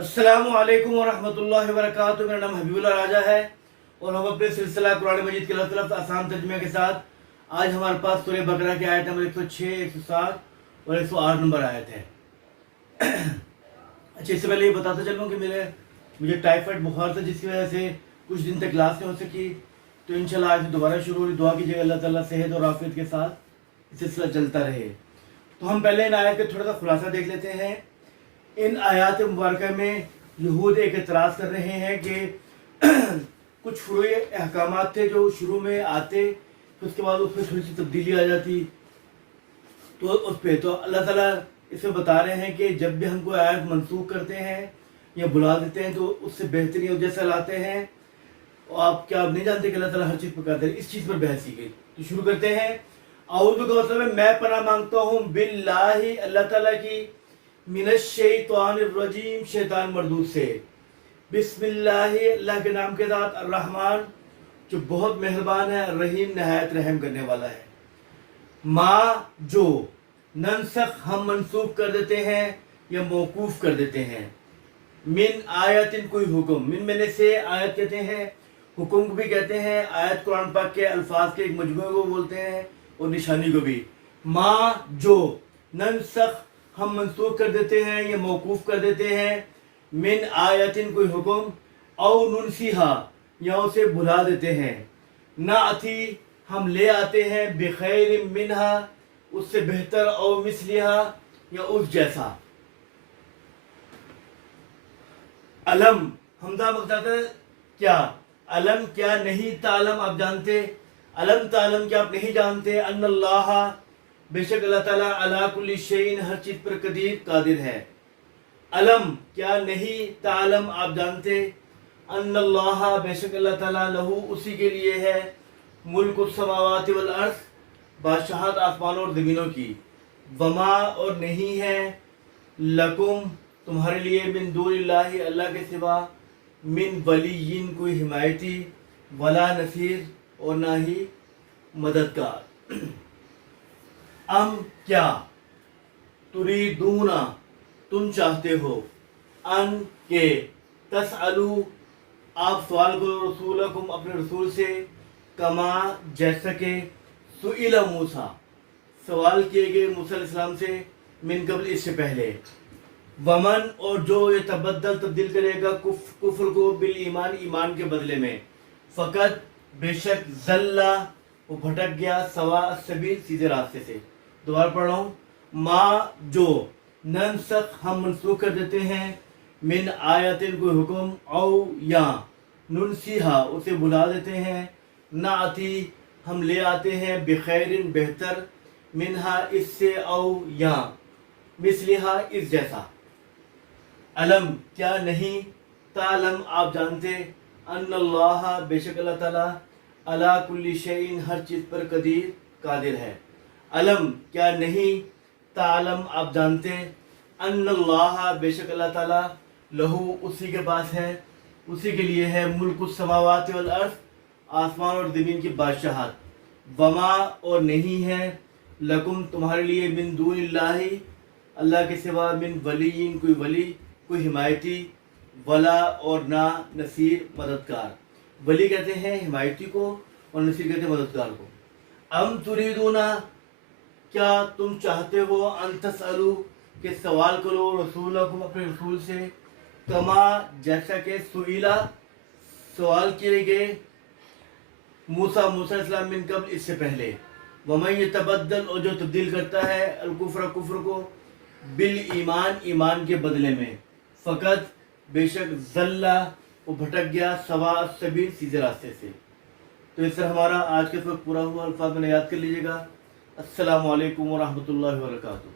السلام علیکم ورحمۃ اللہ وبرکاتہ۔ میرا نام حبیب اللہ راجہ ہے اور ہم اپنے سلسلہ قرآن مجید کے لفظ لفظ آسان ترجمے کے ساتھ آج ہمارے پاس سورہ بقرہ کی آیت نمبر 106، 107 اور 108 نمبر آیت ہے۔ اچھا، اس سے پہلے یہ بتاتا چلوں کہ مجھے ٹائیفائڈ بخار تھا، جس کی وجہ سے کچھ دن تک کلاس نہیں ہو سکی، تو انشاءاللہ آج دوبارہ شروع ہوئی۔ دعا کیجیے اللہ تعالیٰ صحت اور عافیت کے ساتھ یہ سلسلہ چلتا رہے۔ تو ہم پہلے ان آیت کا تھوڑا سا خلاصہ دیکھ لیتے ہیں۔ ان آیات مبارکہ میں یہود ایک اعتراض کر رہے ہیں کہ کچھ فروعی احکامات تھے جو شروع میں آتے، پھر اس کے بعد اس میں تھوڑی سی تبدیلی آ جاتی، تو اس پہ تو اللہ تعالیٰ اس میں بتا رہے ہیں کہ جب بھی ہم کوئی آیت منسوخ کرتے ہیں یا بلا دیتے ہیں تو اس سے بہتری اور جیسا لاتے ہیں۔ آپ نہیں جانتے کہ اللہ تعالیٰ ہر چیز پر قادر ہے؟ اس چیز پر بحث کی گئی۔ تو شروع کرتے ہیں۔ اعوذ کا مطلب ہے میں پناہ مانگتا ہوں باللہ، اللہ تعالیٰ کی، من الشیطان الرجیم، شیطان مردود سے، بسم اللہ، اللہ کے نام کے ساتھ، الرحمن جو بہت مہربان ہے، الرحیم نہایت رحم کرنے والا ہے۔ ما جو، ننسخ ہم منسوخ کر دیتے ہیں یا موقوف کر دیتے ہیں، من آیت کوئی حکم، من میں سے آیت کہتے ہیں، حکم کو بھی کہتے ہیں۔ آیت قرآن پاک کے الفاظ کے ایک مجموعے کو بولتے ہیں اور نشانی کو بھی۔ ما جو، ننسخ ہم منسوخ کر دیتے ہیں یا موقوف کر دیتے ہیں، من آیتن کوئی حکم، او ننسیہا یا اسے بھلا دیتے ہیں، ناتی ہم لے آتے ہیں، بخیر منہا اس سے بہتر، او مثلیہا یا اس جیسا۔ علم حمدہ مقدار کیا، علم کیا نہیں، تعلم آپ جانتے، علم تعلم کیا آپ نہیں جانتے، ان اللہ بے شک اللہ تعالیٰ علی کل شیء ہر چیز پر قادر ہے۔ علم کیا نہیں، تعلم آپ جانتے، ان اللہ بے شک اللہ تعالیٰ لہو اسی کے لیے ہے، ملک السماوات والارض بادشاہت آسمانوں اور زمینوں کی، وما اور نہیں ہے، لکم تمہارے لیے، من دون اللہ اللہ کے سوا، من ولی کوئی حمایتی، ولا نصیر اور نہ ہی مددگار۔ ام کیا، تریدون تم چاہتے ہو، ان کے، تسألو آپ سوال کرو، رسولکم اپنے رسول سے، کما جیسا کہ، سئل موسیٰ سوال کیے گئے موسیٰ علیہ السلام سے، من قبل اس سے پہلے، ومن اور جو یتبدل تبدیل کرے گا کفر کو بالایمان ایمان کے بدلے میں، فقط بے شک ضل وہ بھٹک گیا، سوا السبیل سیدھے راستے سے۔ دوبارہ پڑھ رہا ہوں۔ ما جو، ننسخ ہم منسوخ کر دیتے ہیں، من آیتن کوئی حکم، او یا ننسیہا اسے بھلا دیتے ہیں، ناتی ہم لے آتے ہیں، بخیر بہتر، منہا اس سے، او یا مثلہا اس جیسا۔ علم کیا نہیں، تعلم آپ جانتے، ان اللہ بے شک اللہ تعالیٰ علی کل شیء ہر چیز پر قادر ہے۔ علم کیا نہیں، تعلم آپ جانتے، ان اللہ بے شک اللہ تعالیٰ لہو اسی کے پاس ہے، اسی کے لیے ہے، ملک السماوات والارض آسمان اور زمین کی بادشاہت، وما اور نہیں ہے، لکم تمہارے لیے، من دون اللہ اللہ کے سوا، من ولی کوئی کوئی حمایتی، ولا اور نہ نصیر مددگار۔ ولی کہتے ہیں حمایتی کو اور نصیر کہتے ہیں مددگار کو۔ ام تریدون کیا تم چاہتے ہو، ان تسألو کہ سوال کرو، رسولکم اپنے رسول سے، کما جیسا کہ، سئیلا سوال کیے گئے، موسیٰ علیہ السلام، من قبل اس سے پہلے، ومن یتبدل اور جو تبدیل کرتا ہے، الکفر کفر کو، بالایمان ایمان کے بدلے میں، فقط بے شک ضل وہ بھٹک گیا، سوا السبیل سیدھے راستے سے۔ تو اس طرح ہمارا آج کا وقت پورا ہوا، الفاظ میں یاد کر لیجیے گا۔ السلام علیکم ورحمۃ اللہ وبرکاتہ۔